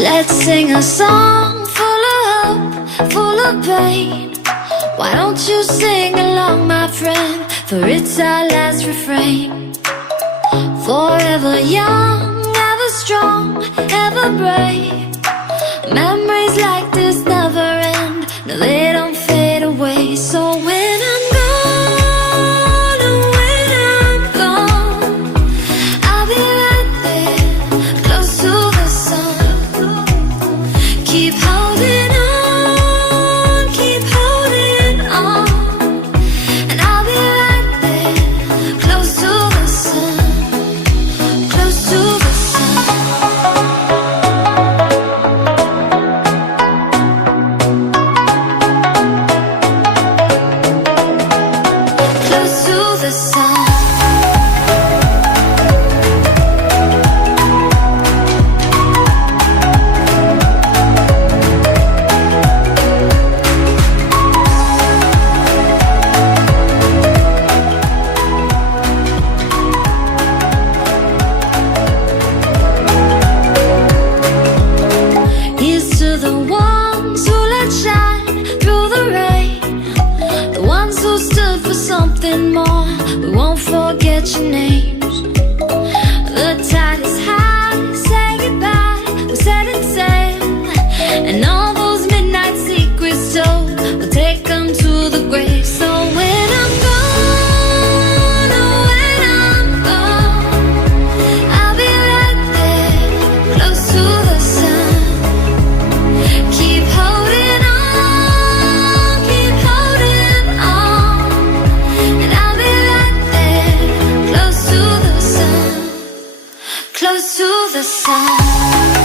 Let's sing a song full of hope, full of pain. Why don't you sing along, my friend? For it's our last refrain. Forever young, ever strong, ever brave. Memories like this never end. No, they don't fade away. So when I'm gone, oh, when I'm gone, I'll be right there, close to the sun. Keep holding on, keep holding on, and I'll be right there, close to the sun, close to the sun. Close to the sun. Here's to the ones who let shine through the rain, the ones who stood for something more. We won't forget your names. The tide is high, say goodbye, we're setting sail, and all those midnight secrets told, we'll take them to the grave. So when I'm gone, oh, when I'm gone, I'll be right there, close to the sun. Keep holding on, keep holding on, and I'll be right there, close to the sun, close to the sun.